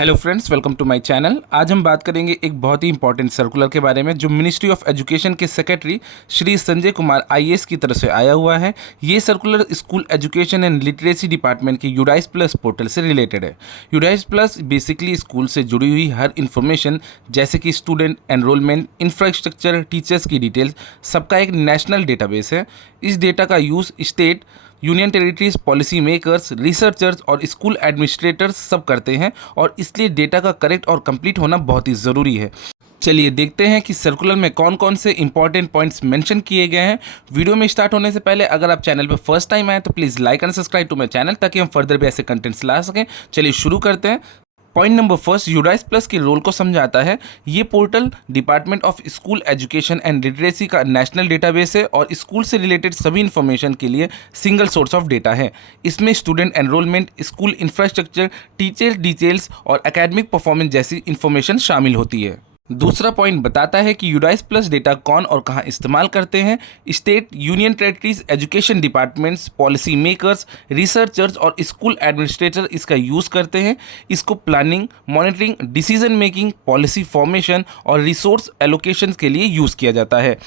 Hello friends, welcome to my channel. आज हम बात करेंगे एक बहुत ही इंपॉर्टेंट सर्कुलर के बारे में जो मिनिस्ट्री ऑफ एजुकेशन के सेक्रेटरी श्री संजय कुमार आईएएस की तरफ से आया हुआ है। ये circular school education and literacy department के यूडाइस प्लस पोर्टल से रिलेटेड है। यूडाइस प्लस बेसिकली स्कूल से जुड़ी हुई हर इन्फॉर्मेशन जैसे कि स्टूडेंट एनरोलमेंट, इंफ्रास्ट्रक्चर, टीचर्स की डिटेल्स, सबका एक नेशनल डेटाबेस है। इस डेटा का use state, union territories, policy makers, researchers और स्कूल एडमिनिस्ट्रेटर्स सब करते हैं और इसलिए डेटा का करेक्ट और कंप्लीट होना बहुत ही ज़रूरी है। चलिए देखते हैं कि सर्कुलर में कौन कौन से इंपॉर्टेंट पॉइंट्स मेंशन किए गए हैं। वीडियो में स्टार्ट होने से पहले अगर आप चैनल पर फर्स्ट टाइम आए तो please like and subscribe to my channel ताकि हम फर्दर भी ऐसे कंटेंट्स ला सकें। चलिए शुरू करते हैं। Point number first, UDISE plus के रोल को समझाता है। ये portal department of school education and literacy का नेशनल डेटाबेस है और स्कूल से रिलेटेड सभी इन्फॉर्मेशन के लिए सिंगल सोर्स ऑफ डेटा है। इसमें student enrolment, school infrastructure, teacher details और एकेडमिक परफॉर्मेंस जैसी इन्फॉर्मेशन शामिल होती है। दूसरा पॉइंट बताता है कि यूडाइस प्लस डेटा कौन और कहां इस्तेमाल करते हैं। State, union territories, education departments, policy makers, researchers और स्कूल एडमिनिस्ट्रेटर इसका यूज़ करते हैं। इसको planning, monitoring, decision making, policy formation और रिसोर्स एलोकेशन के लिए यूज़ किया जाता है।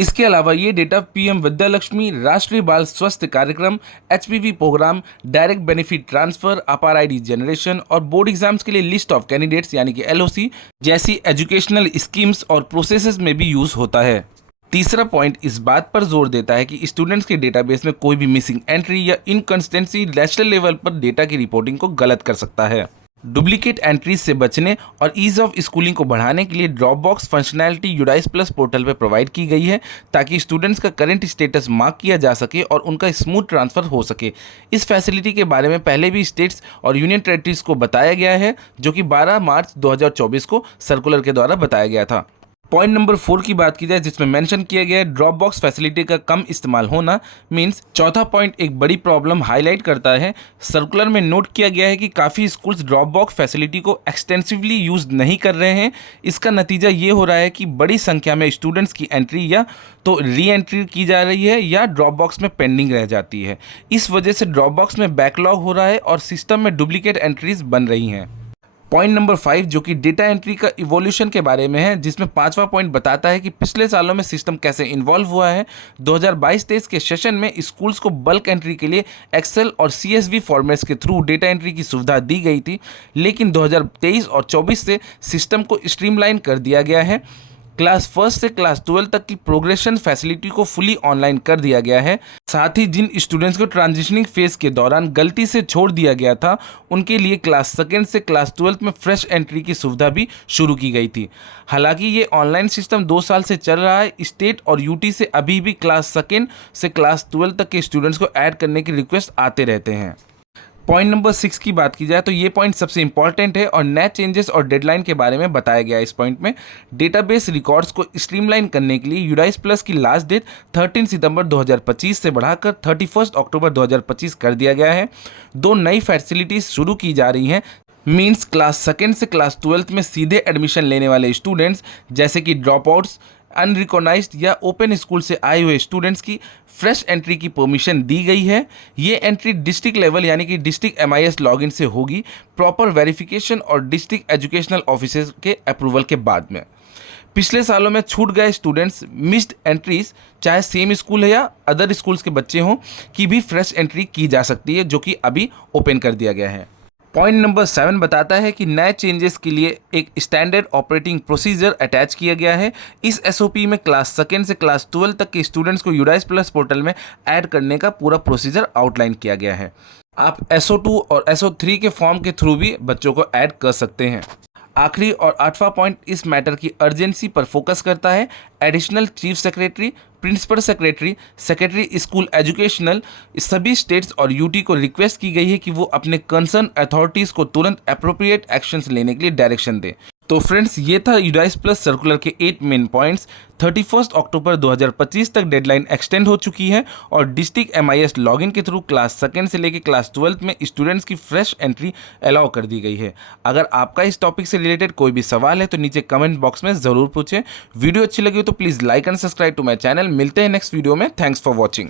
इसके अलावा ये डेटा पीएम विद्यालक्ष्मी, राष्ट्रीय बाल स्वास्थ्य कार्यक्रम, HPV program, direct benefit transfer, APAAR ID generation और बोर्ड एग्जाम्स के लिए लिस्ट ऑफ कैंडिडेट्स यानी कि एलओसी जैसी एजुकेशनल स्कीम्स और प्रोसेसेस में भी यूज होता है। तीसरा पॉइंट इस बात पर जोर देता है कि स्टूडेंट्स के डेटाबेस में कोई भी मिसिंग एंट्री या इनकंसिस्टेंसी नेशनल लेवल पर डेटा की रिपोर्टिंग को गलत कर सकता है। डुप्लीकेट एंट्रीज से बचने और ईज ऑफ स्कूलिंग को बढ़ाने के लिए drop box functionality UDISE plus portal पर प्रोवाइड की गई है ताकि स्टूडेंट्स का करंट स्टेटस मार्क किया जा सके और उनका स्मूथ ट्रांसफर हो सके। इस फैसिलिटी के बारे में पहले भी स्टेट्स और यूनियन टेरिटरीज को बताया गया है जो कि 12 मार्च 2024 को सर्कुलर के द्वारा बताया गया था। पॉइंट नंबर 4 की बात की जाए जिसमें मेंशन किया गया है ड्रॉप बॉक्स फैसिलिटी का कम इस्तेमाल होना मींस। चौथा पॉइंट एक बड़ी प्रॉब्लम हाईलाइट करता है। सर्कुलर में नोट किया गया है कि काफ़ी स्कूल्स ड्रॉप बॉक्स फैसिलिटी को एक्सटेंसिवली यूज़ नहीं कर रहे हैं। इसका नतीजा ये हो रहा है कि बड़ी संख्या में स्टूडेंट्स की एंट्री या तो री एंट्री की जा रही है या ड्रॉप बॉक्स में पेंडिंग रह जाती है। इस वजह से ड्रॉप बॉक्स में बैकलॉग हो रहा है और सिस्टम में डुप्लीकेट एंट्रीज बन रही हैं। पॉइंट नंबर 5 जो कि डेटा एंट्री का इवोल्यूशन के बारे में है, जिसमें 5वां पॉइंट बताता है कि पिछले सालों में सिस्टम कैसे इन्वॉल्व हुआ है। 2022-23 के सेशन में स्कूल्स को बल्क एंट्री के लिए एक्सेल और सीएसवी फॉर्मेट्स के थ्रू डेटा एंट्री की सुविधा दी गई थी, लेकिन 2023 और 24 से सिस्टम को स्ट्रीमलाइन कर दिया गया है। क्लास 1 से क्लास 12 तक की प्रोग्रेशन फैसिलिटी को फुली ऑनलाइन कर दिया गया है। साथ ही जिन स्टूडेंट्स को ट्रांजिशनिंग फेज के दौरान गलती से छोड़ दिया गया था उनके लिए क्लास 2 से क्लास 12 में फ्रेश एंट्री की सुविधा भी शुरू की गई थी। हालांकि ये ऑनलाइन सिस्टम 2 साल से चल रहा है। स्टेट और यूटी से अभी भी क्लास 2 से क्लास 12 तक के स्टूडेंट्स को ऐड करने की रिक्वेस्ट आते रहते हैं। पॉइंट नंबर 6 की बात की जाए तो ये पॉइंट सबसे इंपॉर्टेंट है और नए चेंजेस और डेडलाइन के बारे में बताया गया है। इस पॉइंट में डेटाबेस रिकॉर्ड्स को स्ट्रीमलाइन करने के लिए यूडाइस प्लस की लास्ट डेट 13 सितंबर 2025 से बढ़ाकर 31 अक्टूबर 2025 कर दिया गया है। 2 नई फैसिलिटीज़ शुरू की जा रही हैं मीन्स क्लास 2 से क्लास 12 में सीधे एडमिशन लेने वाले स्टूडेंट्स जैसे कि ड्रॉप आउट्स, अनरिकॉग्नाइज्ड या ओपन स्कूल से आए हुए स्टूडेंट्स की फ्रेश एंट्री की परमिशन दी गई है। ये एंट्री डिस्ट्रिक्ट लेवल यानी कि डिस्ट्रिक्ट MIS लॉगिन से होगी, प्रॉपर वेरिफिकेशन और डिस्ट्रिक्ट एजुकेशनल ऑफिसर्स के अप्रूवल के बाद में। पिछले सालों में छूट गए स्टूडेंट्स मिस्ड एंट्रीज चाहे सेम स्कूल है या अदर स्कूल्स के बच्चे हों की भी फ्रेश एंट्री की जा सकती है जो कि अभी ओपन कर दिया गया है। पॉइंट नंबर 7 बताता है कि नए चेंजेस के लिए एक स्टैंडर्ड ऑपरेटिंग प्रोसीजर अटैच किया गया है। इस SOP में क्लास 2 से क्लास 12 तक के स्टूडेंट्स को यूडाइस प्लस पोर्टल में ऐड करने का पूरा प्रोसीजर आउटलाइन किया गया है। आप SO2 और SO3 के फॉर्म के थ्रू भी बच्चों को ऐड कर सकते हैं। आखिरी और 8वां पॉइंट इस मैटर की अर्जेंसी पर फोकस करता है। Additional chief secretary, principal secretary, secretary school educational सभी स्टेट्स और यूटी को रिक्वेस्ट की गई है कि वो अपने कंसर्न अथॉरिटीज़ को तुरंत अप्रोप्रिएट एक्शंस लेने के लिए डायरेक्शन दें। तो फ्रेंड्स ये था यूडाइस प्लस सर्कुलर के 8 मेन पॉइंट्स। 31 अक्टूबर 2025 तक डेडलाइन एक्सटेंड हो चुकी है और डिस्ट्रिक्ट MIS लॉगिन के थ्रू क्लास 2 से लेकर क्लास 12 में स्टूडेंट्स की फ्रेश एंट्री अलाउ कर दी गई है। अगर आपका इस टॉपिक से रिलेटेड कोई भी सवाल है तो नीचे कमेंट बॉक्स में ज़रूर पूछें। वीडियो अच्छी लगी हो तो please like and subscribe to my channel. मिलते हैं नेक्स्ट वीडियो में। Thanks for watching.